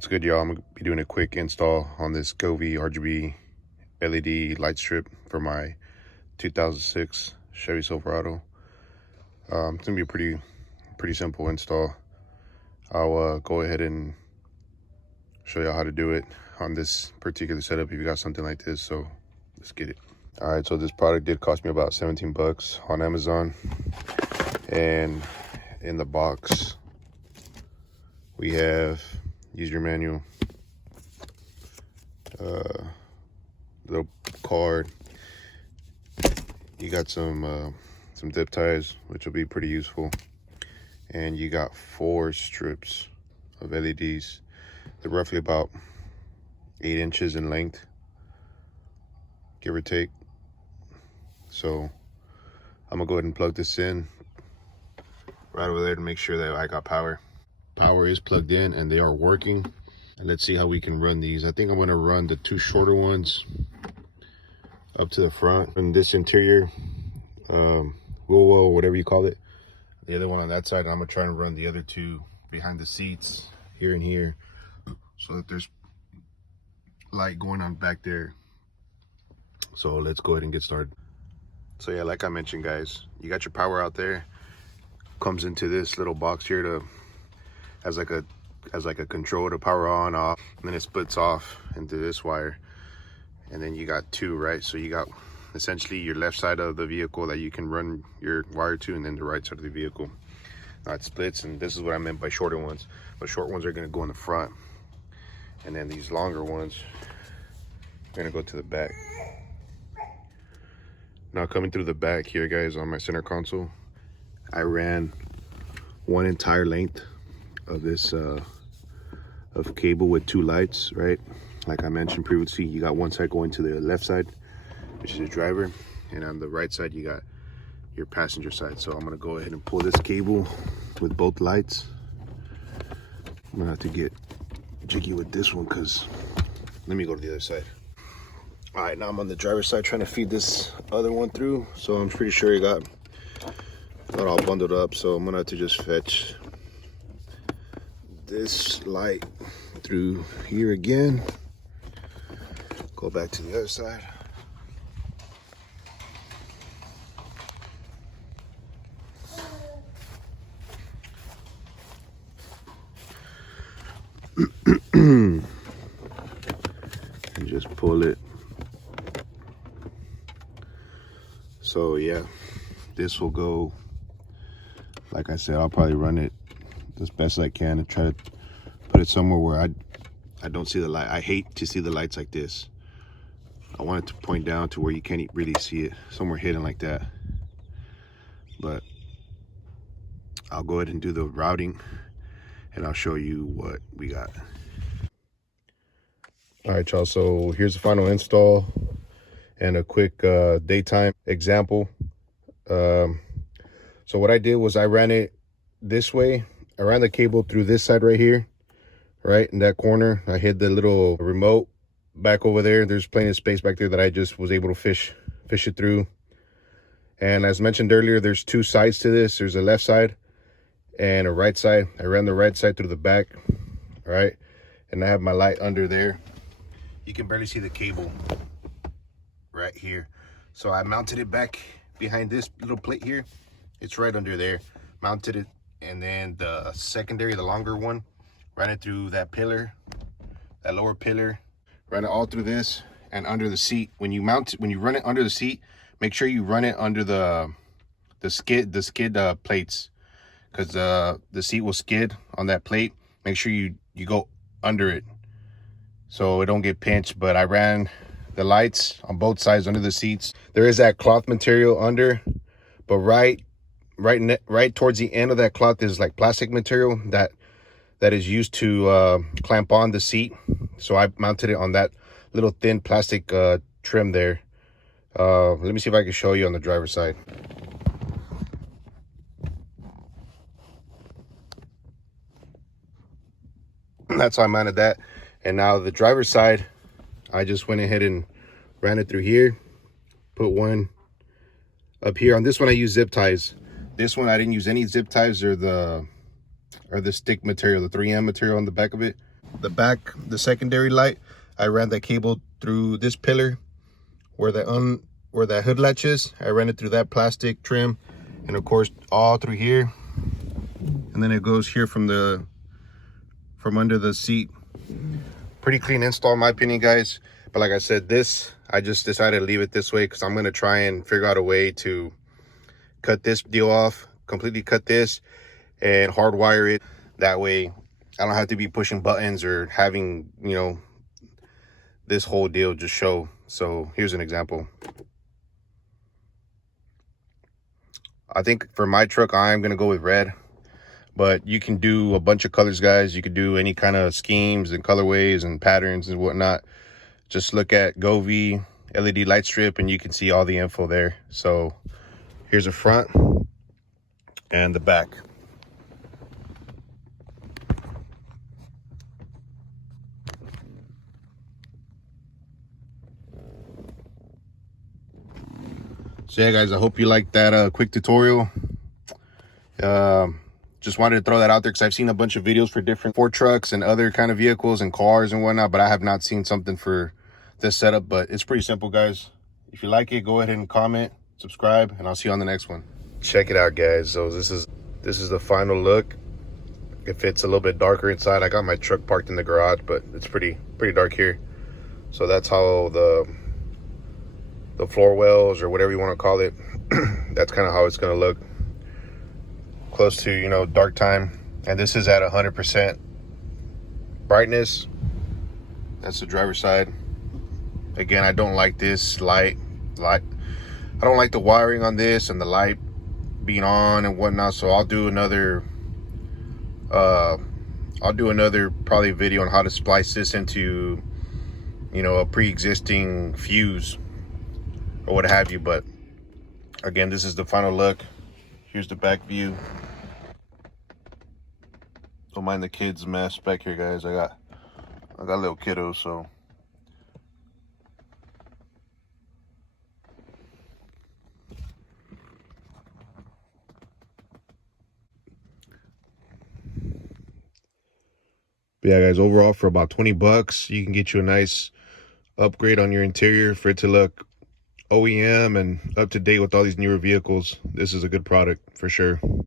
What's good, y'all? I'm gonna be doing a quick install on this Govee RGB LED light strip for my 2006 Chevy Silverado. It's gonna be a pretty simple install. I'll go ahead and show y'all how to do it on this particular setup if you got something like this. So let's get it. All right, so this product did cost me about 17 bucks on Amazon, and in the box we have user manual, little card. You got some zip ties, which will be pretty useful, and you got 4 strips of LEDs. They're roughly about 8 inches in length, give or take. So I'm gonna go ahead and plug this in right over there to make sure that I got power. Power is plugged in and they are working. And let's see how we can run these. I think I'm gonna run the 2 shorter ones up to the front, and this interior wheel, whatever you call it, the other one on that side. And I'm gonna try and run the other 2 behind the seats here and here, so that there's light going on back there. So let's go ahead and get started. So yeah, like I mentioned, guys, you got your power out there, comes into this little box here to as like a control to power on, off, and then it splits off into this wire. And then you got 2, right? So you got essentially your left side of the vehicle that you can run your wire to, and then the right side of the vehicle. Now it splits, and this is what I meant by shorter ones. But short ones are gonna go in the front, and then these longer ones are gonna go to the back. Now coming through the back here, guys, on my center console, I ran one entire length of this of cable with 2 lights, right? Like I mentioned previously, you got one side going to the left side, which is the driver, and on the right side you got your passenger side. So I'm gonna go ahead and pull this cable with both lights. I'm gonna have to get jiggy with this one, because let me go to the other side. All right, now I'm on the driver's side trying to feed this other one through. So I'm pretty sure it got not all bundled up, so I'm gonna have to just fetch this light through here again, go back to the other side. And just pull it. So yeah, this will go, like I said, I'll probably run it as best as I can and try to put it somewhere where I don't see the light. I hate to see the lights like this. I want it to point down to where you can't really see it, somewhere hidden like that. But I'll go ahead and do the routing, and I'll show you what we got. All right, y'all, so here's the final install and a quick daytime example. So what I did was I ran it this way. I ran the cable through this side right here, right in that corner. I hid the little remote back over there. There's plenty of space back there that I just was able to fish it through. And as mentioned earlier, there's 2 sides to this. There's a left side and a right side. I ran the right side through the back, right? And I have my light under there. You can barely see the cable right here. So I mounted it back behind this little plate here. It's right under there. Mounted it, and then the secondary, the longer one, ran it through that pillar, that lower pillar, ran it all through this and under the seat. When you run it under the seat, make sure you run it under the skid plates, because the seat will skid on that plate. Make sure you go under it so it don't get pinched. But I ran the lights on both sides under the seats. There is that cloth material under, but right towards the end of that cloth is like plastic material that is used to clamp on the seat. So I mounted it on that little thin plastic trim there. Let me see if I can show you on the driver's side. That's how I mounted that. And now the driver's side, I just went ahead and ran it through here, put one up here. On this one I use zip ties. This one I didn't use any zip ties or the stick material, the 3M material on the back of it. the back, the secondary light, I ran that cable through this pillar where that hood latch is. I ran it through that plastic trim, and of course all through here, and then it goes here from under the seat. Pretty clean install in my opinion, guys. But like I said, this, I just decided to leave it this way because I'm going to try and figure out a way to cut this deal off, completely cut this and hardwire it. That way I don't have to be pushing buttons or having, you know, this whole deal just show. So here's an example. I think for my truck, I'm going to go with red. But you can do a bunch of colors, guys. You could do any kind of schemes and colorways and patterns and whatnot. Just look at Govee LED light strip and you can see all the info there. So here's the front and the back. So yeah, guys, I hope you liked that quick tutorial. Just wanted to throw that out there because I've seen a bunch of videos for different Ford trucks and other kind of vehicles and cars and whatnot, but I have not seen something for this setup. But it's pretty simple, guys. If you like it, go ahead and comment, subscribe, and I'll see you on the next one. Check it out, guys. So this is the final look. If it's a little bit darker inside, I got my truck parked in the garage, but it's pretty dark here. So that's how the floor wells, or whatever you want to call it, that's kind of how it's going to look. Close to, you know, dark time. And this is at 100% brightness. That's the driver's side. Again, I don't like this light. I don't like the wiring on this and the light being on and whatnot. So I'll do another probably video on how to splice this into, you know, a pre-existing fuse or what have you. But again, this is the final look. Here's the back view. Don't mind the kids' mess back here, guys. I got little kiddos, so. But yeah, guys, overall for about 20 bucks, you can get you a nice upgrade on your interior for it to look OEM and up to date with all these newer vehicles. This is a good product for sure.